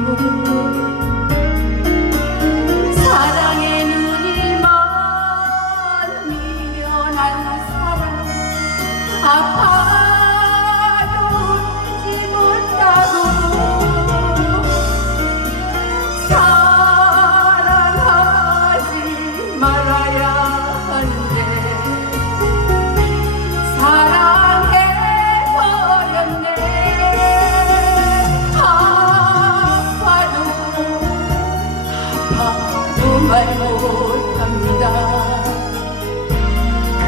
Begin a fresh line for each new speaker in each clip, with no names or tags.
you. 잘 못합니다.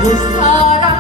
그 사람